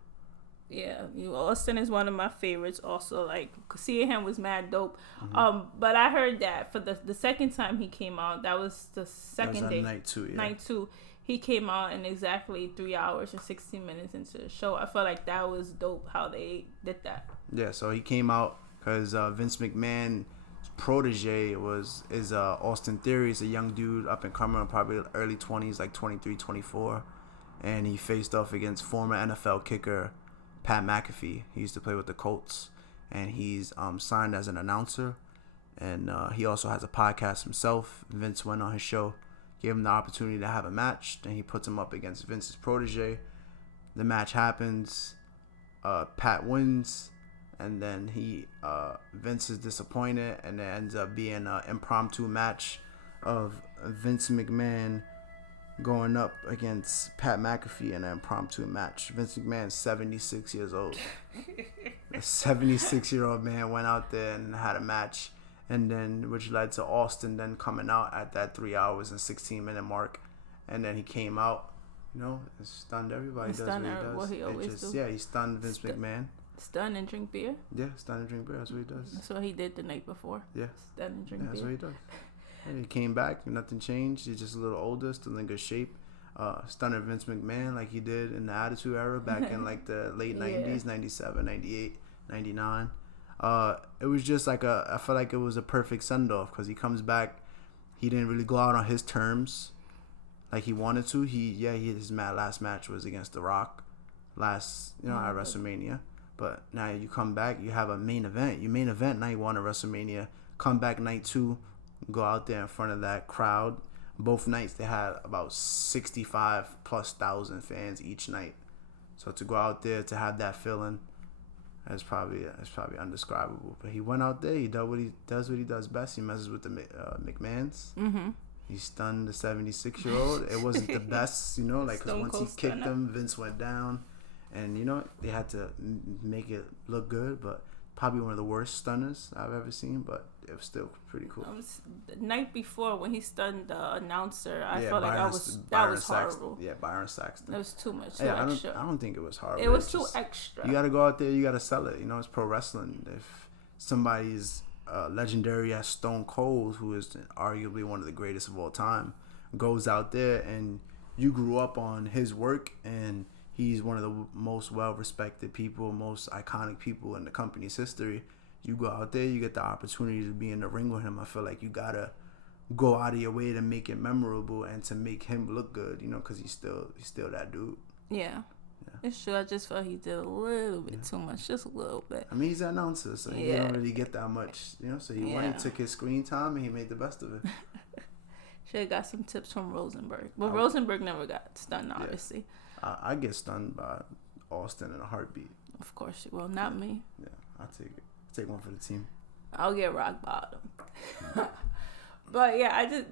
Yeah, Austin is one of my favorites also. Like, seeing him was mad dope. But I heard that for the second time he came out, that was the second day. Night 2, yeah. Night 2. He came out in exactly 3 hours and 16 minutes into the show. I felt like that was dope how they did that. Yeah, so he came out because Vince McMahon's protege is Austin Theory. He's a young dude, up and coming, probably early 20s, like 23, 24. And he faced off against former NFL kicker Pat McAfee. He used to play with the Colts, and he's signed as an announcer, and he also has a podcast himself. Vince went on his show, gave him the opportunity to have a match, then he puts him up against Vince's protege. The match happens, Pat wins, and then Vince is disappointed, and it ends up being an impromptu match of Vince McMahon going up against Pat McAfee in an impromptu match. Vince McMahon's 76 years old. A 76-year-old man went out there and had a match, and then which led to Austin then coming out at that 3 hours and 16-minute mark, and then he came out, you know, and stunned everybody. He he stunned Vince McMahon. Stun and drink beer? Yeah, stun and drink beer. That's what he does. That's what he did the night before. Yeah. Stun and drink beer. That's what he does. He came back, nothing changed. He's just a little older, still in good shape. Stunner Vince McMahon like he did in the Attitude Era back in like the late 90s, 97, 98, 99. It was just like I felt like it was a perfect send-off because he comes back. He didn't really go out on his terms like he wanted to. His last match was against The Rock at WrestleMania. But now you come back, you have a main event. You main event night 1 of WrestleMania. Come back night 2. Go out there in front of that crowd. Both nights they had about 65,000+ fans each night. So to go out there to have that feeling, it's probably undescribable. But he went out there. He does what he does best. He messes with the McMahons. Mm-hmm. He stunned the 76-year-old. It wasn't the best, because once he kicked him, Vince went down, and they had to make it look good, but probably one of the worst stunners I've ever seen, but it was still pretty cool. The night before when he stunned the announcer, I felt like that was horrible. Yeah, Byron Saxton. It was too much, extra. I don't think it was horrible. It was too extra. You got to go out there, you got to sell it. It's pro wrestling. If somebody's legendary as Stone Cold, who is arguably one of the greatest of all time, goes out there and you grew up on his work and he's one of the most well-respected people, most iconic people in the company's history. You go out there, you get the opportunity to be in the ring with him. I feel like you got to go out of your way to make it memorable and to make him look good, because he's still that dude. Yeah. It's true. I just felt he did a little bit too much, just a little bit. I mean, he's an announcer, so he don't really get that much, So he went and took his screen time and he made the best of it. Should have got some tips from Rosenberg. But Rosenberg never got stunned, obviously. I get stunned by Austin in a heartbeat. Of course you will. Not me. Yeah, I'll take it. Take one for the team. I'll get rock bottom. But yeah, I just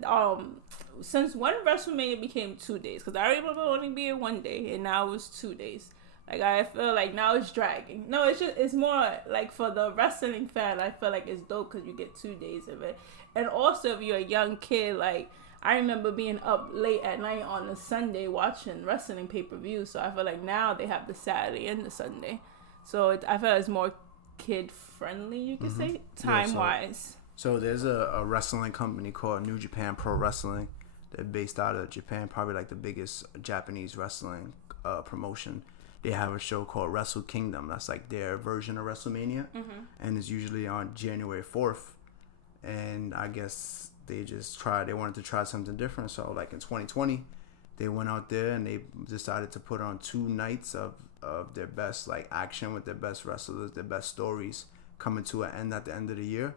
since when WrestleMania became 2 days, because I remember only being 1 day, and now it's 2 days. Like I feel like now it's dragging. No, it's more like for the wrestling fan. I feel like it's dope because you get 2 days of it, and also if you're a young kid, like I remember being up late at night on a Sunday watching wrestling pay-per-view. So I feel like now they have the Saturday and the Sunday, so I feel like it's more kid friendly, you could say, time wise. So there's a wrestling company called New Japan Pro Wrestling. They're based out of Japan, probably like the biggest Japanese wrestling promotion. They have a show called Wrestle Kingdom. That's like their version of WrestleMania, and it's usually on January 4th. And I guess they wanted to try something different. So like in 2020, they went out there and they decided to put on 2 nights of their best like action with their best wrestlers, their best stories coming to an end at the end of the year.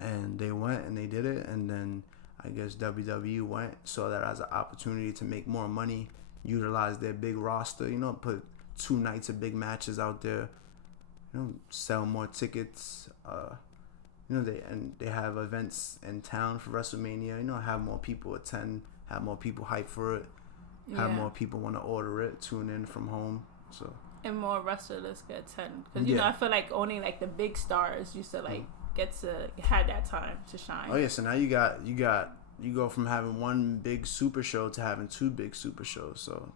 And they went and they did it, and then I guess WWE saw that as an opportunity to make more money, utilize their big roster, put 2 nights of big matches out there, sell more tickets, they have events in town for WrestleMania, have more people attend, have more people hype for it, have more people want to order it, tune in from home, so. And more wrestlers get attend, because I feel like only like the big stars used to like get to had that time to shine. Oh yeah, so now you go from having 1 big super show to having 2 big super shows. So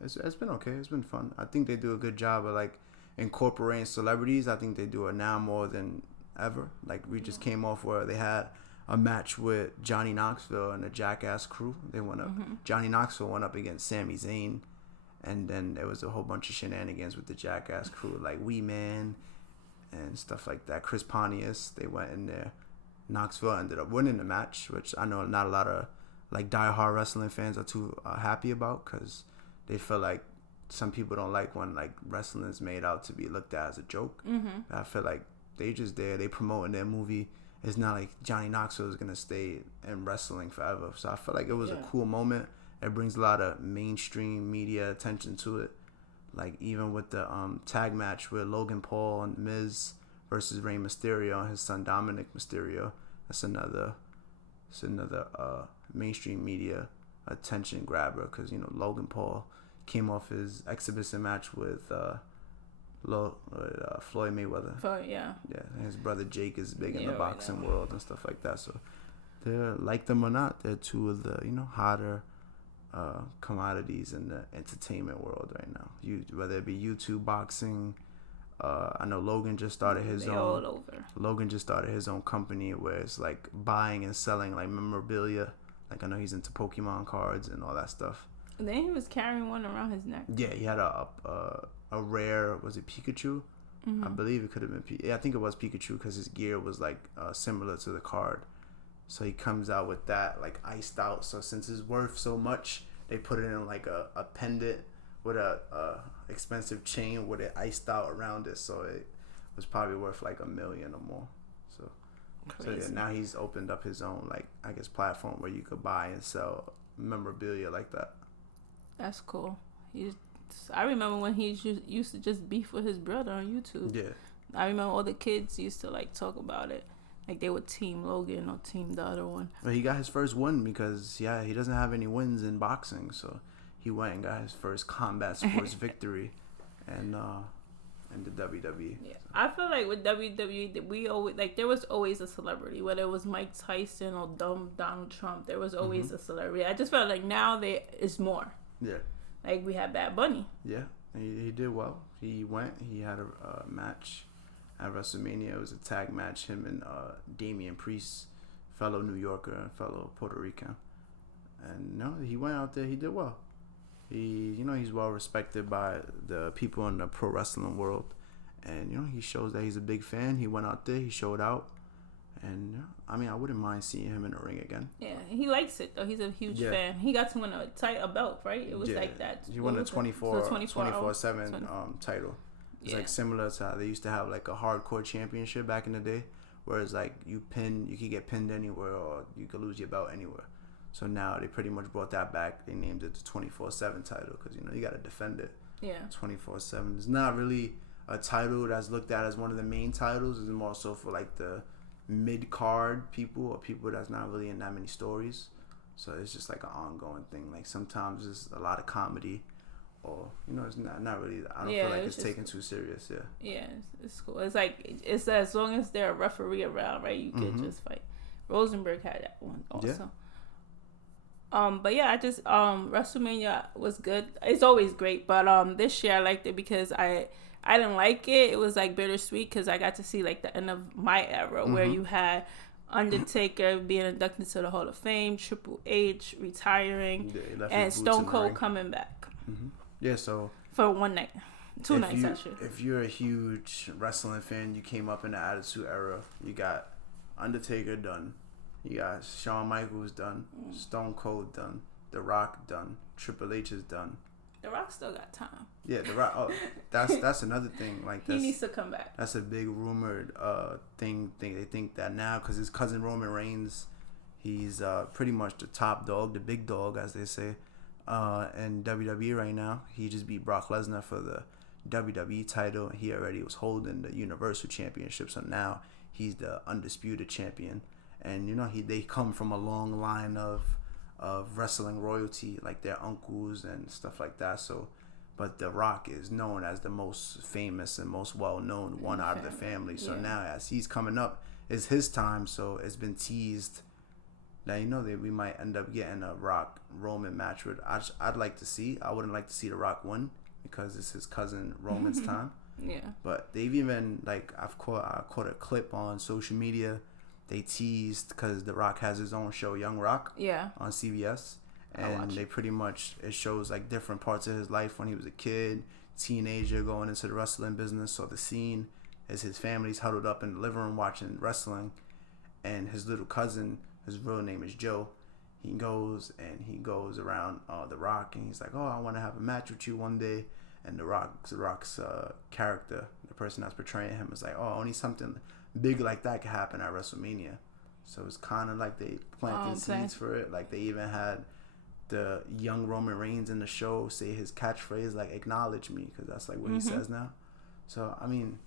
it's been okay. It's been fun. I think they do a good job of like incorporating celebrities. I think they do it now more than ever. Like we just came off where they had a match with Johnny Knoxville and the Jackass crew. They went up. Johnny Knoxville went up against Sami Zayn, and then there was a whole bunch of shenanigans with the Jackass crew, like Wee Man and stuff like that. Chris Pontius, they went in there. Knoxville ended up winning the match, which I know not a lot of like diehard wrestling fans are too happy about, because they feel like some people don't like when like wrestling is made out to be looked at as a joke. I feel like they just there, they promoting their movie. It's not like Johnny Knoxville is gonna stay in wrestling forever. So I feel like it was a cool moment. It brings a lot of mainstream media attention to it. Like even with the tag match with Logan Paul and Miz versus Rey Mysterio and his son Dominic Mysterio. That's another mainstream media attention grabber, because Logan Paul came off his exhibition match with Floyd Mayweather. Yeah, his brother Jake is big in the boxing world and stuff like that. So they're, like them or not, they're 2 of the hotter commodities in the entertainment world right now. Whether it be YouTube, boxing. I know Logan just started his own. All over. Logan just started his own company where it's like buying and selling like memorabilia. Like I know he's into Pokemon cards and all that stuff. And then he was carrying one around his neck. Yeah, he had a rare, was it Pikachu? I believe it could have been. I think it was Pikachu, because his gear was like similar to the card. So he comes out with that like iced out. So since it's worth so much, they put it in like a pendant with a expensive chain with it iced out around it. So it was probably worth like $1 million or more. So yeah, now he's opened up his own like I guess platform where you could buy and sell memorabilia like that. That's cool. I remember when he used to just beef with his brother on YouTube. Yeah. I remember all the kids used to like talk about it. Like they would team Logan or team the other one. Well, he got his first win because he doesn't have any wins in boxing, so he went and got his first combat sports victory and the WWE. Yeah. I feel like with WWE, we always there was always a celebrity, whether it was Mike Tyson or Donald Trump. There was always a celebrity. I just felt like now there is more. Yeah. Like we had Bad Bunny. Yeah, he did well. He had a match at WrestleMania. It was a tag match. Him and Damian Priest, fellow New Yorker and fellow Puerto Rican. And no, he went out there. He did well. He's well respected by the people in the pro wrestling world, and he shows that he's a big fan. He went out there, he showed out, and I mean, I wouldn't mind seeing him in the ring again. Yeah, he likes it though. He's a huge fan. He got to win a belt, right? It was like that. He won a 24/7 title. It's like similar to how they used to have like a hardcore championship back in the day, whereas like you could get pinned anywhere or you could lose your belt anywhere. So now they pretty much brought that back. They named it the 24/7 title because you got to defend it. Yeah. 24/7. It's not really a title that's looked at as one of the main titles. It's more so for like the mid card people or people that's not really in that many stories. So it's just like an ongoing thing. Like sometimes it's a lot of comedy, or it's not really. I don't feel like it's taken too serious. Yeah. Yeah, it's cool. It's like it's as long as there's a referee around, right? You can just fight. Rosenberg had that one also. Yeah. But yeah, I just WrestleMania was good. It's always great, but this year I liked it because I didn't like it. It was like bittersweet because I got to see like the end of my era where you had Undertaker being inducted to the Hall of Fame, Triple H retiring, and Stone Cold coming back. Yeah, so for one night, two nights actually. If you're a huge wrestling fan, you came up in the Attitude Era. You got Undertaker done. You got Shawn Michaels done, Stone Cold done, The Rock done, Triple H is done. The Rock still got time. Yeah, The Rock. Oh, that's another thing. Like he needs to come back. That's a big rumored thing. They think that now because his cousin Roman Reigns, he's pretty much the top dog, the big dog, as they say, in WWE right now. He just beat Brock Lesnar for the WWE title. He already was holding the Universal Championship, so now he's the undisputed champion. And they come from a long line of wrestling royalty, like their uncles and stuff like that. So, but The Rock is known as the most famous and most well known one out of the family. So now, as he's coming up, it's his time. So it's been teased that that we might end up getting a Rock Roman match. I'd like to see. I wouldn't like to see The Rock win because it's his cousin Roman's time. Yeah. But they've even I caught a clip on social media. They teased because The Rock has his own show, Young Rock, on CBS, and they pretty much it shows like different parts of his life when he was a kid, teenager, going into the wrestling business. So the scene is his family's huddled up in the living room watching wrestling, and his little cousin, his real name is Joe. He goes around The Rock, and he's like, "Oh, I want to have a match with you one day." And The Rock's character, the person that's portraying him, is like, "Oh, only something big like that could happen at WrestleMania." So it's kind of like they planted seeds for it. Like they even had the young Roman Reigns in the show say his catchphrase like "acknowledge me," because that's like what he says now. So I mean,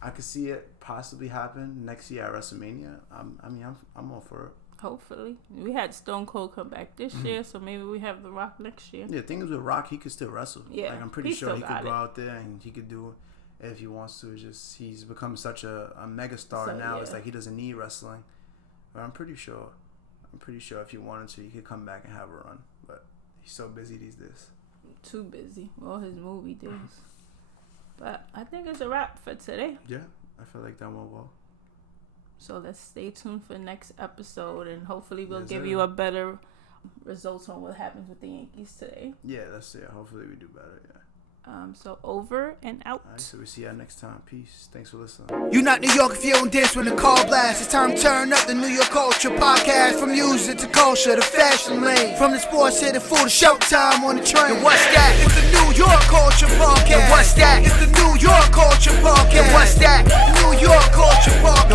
I could see it possibly happen next year at WrestleMania. I'm all for it. Hopefully, we had Stone Cold come back this year, so maybe we have The Rock next year. Yeah, thing is with Rock, he could still wrestle. Yeah, like I'm pretty sure he could go out there and he could do if he wants to. It's just he's become such a megastar now. It's like he doesn't need wrestling. But I'm pretty sure if he wanted to, he could come back and have a run. But he's so busy these days. Too busy. All his movie days. But I think it's a wrap for today. Yeah, I feel like that went well. So let's stay tuned for next episode, and hopefully we'll give you a better results on what happens with the Yankees today. Yeah, let's see. Hopefully we do better. Yeah. So over and out. All right, so we see you next time. Peace. Thanks for listening. You not New York if you don't dance when the call blast. It's time to turn up the New York Culture podcast. From music to culture to fashion lane. From the sports to the food to showtime on the train. And what's that? It's the New York Culture podcast. And what's that? It's the New York Culture podcast. And what's that? New York Culture podcast.